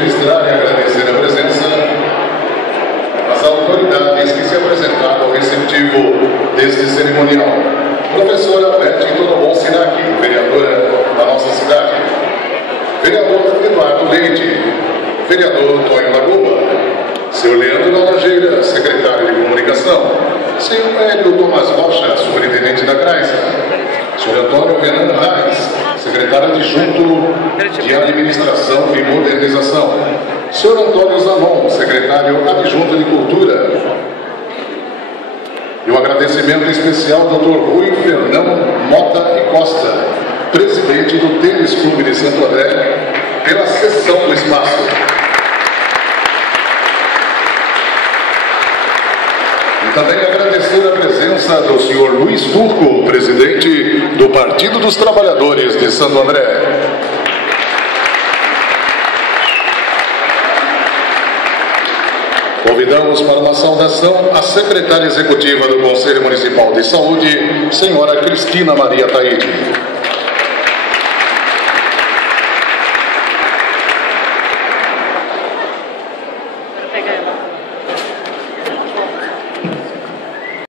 registrar e agradecer a presença das autoridades que se apresentaram ao receptivo deste cerimonial. Professora Beth Todobon Sinac, vereadora da nossa cidade. Vereador Eduardo Leite. Vereador Tonho Lagoa. Senhor Leandro Laranjeira, secretário de Comunicação. Senhor Hélio Tomás Rocha, superintendente da CRAISA. Senhor Antônio Renan Reis, secretário adjunto de Administração e Modernização. Senhor Antônio Zanon, secretário adjunto de Cultura. E um agradecimento especial ao Dr. Rui Fernão Mota e Costa, presidente do Tênis Clube de Santo André, pela cessão do espaço. E também agradecer a presença do senhor Luiz Turco, presidente do Partido dos Trabalhadores de Santo André. Convidamos para uma saudação a secretária executiva do Conselho Municipal de Saúde, senhora Cristina Maria Taide.